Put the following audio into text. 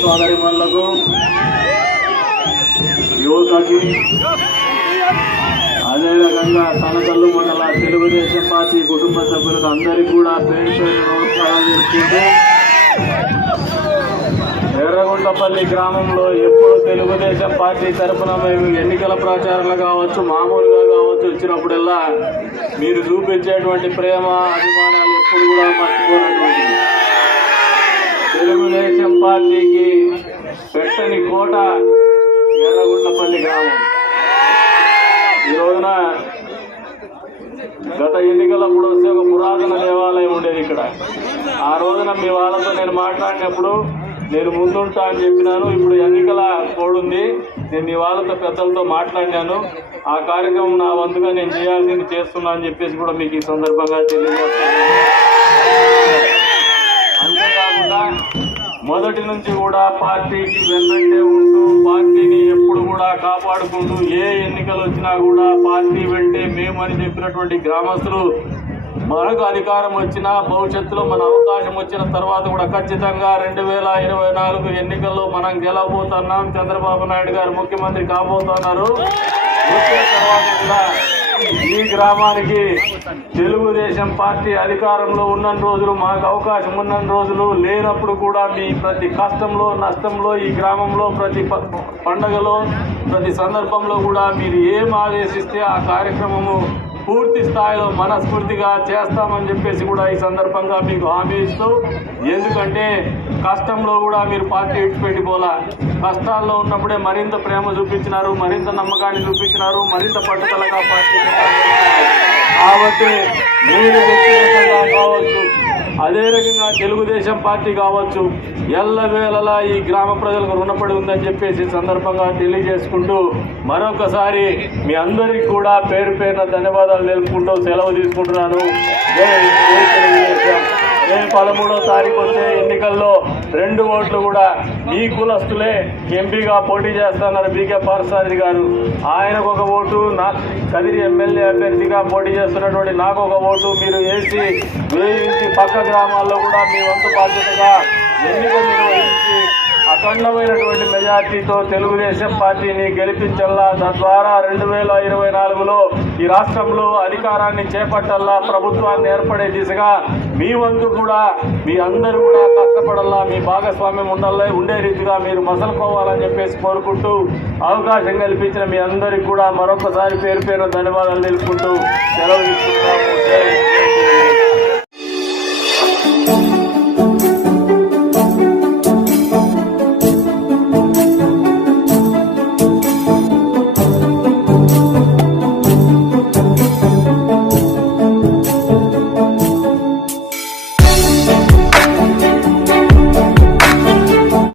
సోదరిమణులకు యువతకి అదే రకంగా తనకల్లు మండల తెలుగుదేశం పార్టీ కుటుంబ సభ్యులకు అందరికీ కూడా పేరు పేరు నమస్కారాలు చేసుకుంటూ ఎర్రగుంటపల్లి గ్రామంలో ఎప్పుడు తెలుగుదేశం పార్టీ తరఫున మేము ఎన్నికల ప్రచారాలు కావచ్చు మామూలుగా కావచ్చు వచ్చినప్పుడల్లా మీరు చూపించేటువంటి ప్రేమ అభిమానాలు ఎప్పుడు కూడా మర్చిపోయినటువంటి తెలుగుదేశం పార్టీకి పెట్టని కోట ఎర్రగుంటపల్లి గ్రామం. ఈ రోజున గత ఎన్నికలప్పుడు వస్తే ఒక పురాతన దేవాలయం ఉండేది ఇక్కడ. ఆ రోజున మీ వాళ్ళతో నేను మాట్లాడినప్పుడు నేను ముందుంటా అని చెప్పినాను. ఇప్పుడు ఎన్నికల కోడ్ ఉంది, నేను మీ వాళ్ళతో పెద్దలతో మాట్లాడినాను. ఆ కార్యక్రమం నా వంతుగా నేను చేయాల్సింది చేస్తున్నా అని చెప్పేసి కూడా మీకు ఈ సందర్భంగా తెలియజేస్తాను. అంతే కాకుండా మొదటి నుంచి కూడా పార్టీకి వెన్నంటే ఉంటూ పార్టీని ఎప్పుడు కూడా కాపాడుకుంటూ ఏ ఎన్నికలు వచ్చినా కూడా పార్టీ వెంటే మేము అని చెప్పినటువంటి గ్రామస్తులు మనకు అధికారం వచ్చినా భవిష్యత్తులో మన అవకాశం వచ్చిన తర్వాత కూడా ఖచ్చితంగా 2024 ఎన్నికల్లో మనం గెలవబోతున్నాం. చంద్రబాబు నాయుడు గారు ముఖ్యమంత్రి కాబోతున్నారు. వచ్చిన తర్వాత కూడా ఈ గ్రామానికి తెలుగుదేశం పార్టీ అధికారంలో ఉన్న రోజులు, మాకు అవకాశం ఉన్న రోజులు, లేనప్పుడు కూడా మీ ప్రతి కష్టంలో నష్టంలో ఈ గ్రామంలో ప్రతి పండగలో ప్రతి సందర్భంలో కూడా మీరు ఏం ఆదేశిస్తే ఆ కార్యక్రమము పూర్తి స్థాయిలో మనస్ఫూర్తిగా చేస్తామని చెప్పేసి కూడా ఈ సందర్భంగా మీకు హామీ ఇస్తూ, ఎందుకంటే కష్టంలో కూడా మీరు పార్టీ విడిచిపెట్టిపోలా, కష్టాల్లో ఉన్నప్పుడే మరింత ప్రేమ చూపించినారు, మరింత నమ్మకాన్ని చూపించినారు, మరింత పట్టుదలగా పార్టీ కాబట్టి మీరు వ్యక్తిగతంగా కావచ్చు, అదే రకంగా తెలుగుదేశం పార్టీ కావచ్చు, ఎల్లవేళలా ఈ గ్రామ ప్రజలకు రుణపడి ఉందని చెప్పేసి సందర్భంగా తెలియజేసుకుంటూ మరొకసారి మీ అందరికీ కూడా పేరు పేరున ధన్యవాదాలు తెలుపుకుంటూ సెలవు తీసుకుంటున్నాను. రేపు 13వ తారీఖు వచ్చే ఎన్నికల్లో 2 ఓట్లు కూడా మీ కులస్తులే ఎంపీగా పోటీ చేస్తున్నారు. బీకే పార్సారథి గారు, ఆయనకు 1 ఓటు, కదిరి ఎమ్మెల్యే అభ్యర్థిగా పోటీ చేస్తున్నటువంటి నాకు 1 ఓటు మీరు వేయించి పక్క గ్రామాల్లో కూడా మీ వంతు బాధ్యతగా ఎన్నికలు నిర్వహించి అఖండమైనటువంటి మెజార్టీతో తెలుగుదేశం పార్టీని గెలిపించల్లా. తద్వారా 2024లో ఈ రాష్ట్రంలో అధికారాన్ని చేపట్టల్లా, ప్రభుత్వాన్ని ఏర్పడే దిశగా మీ వంతు కూడా మీ అందరూ కూడా కష్టపడల్లా, మీ భాగస్వామ్యం ఉండే రీతిగా మీరు మసలుకోవాలని చెప్పేసి కోరుకుంటూ అవకాశం కల్పించిన మీ అందరికీ కూడా మరొకసారి పేరు పేరు ధన్యవాదాలు తెలుపుకుంటూ సెలవు తీసుకుంటాము.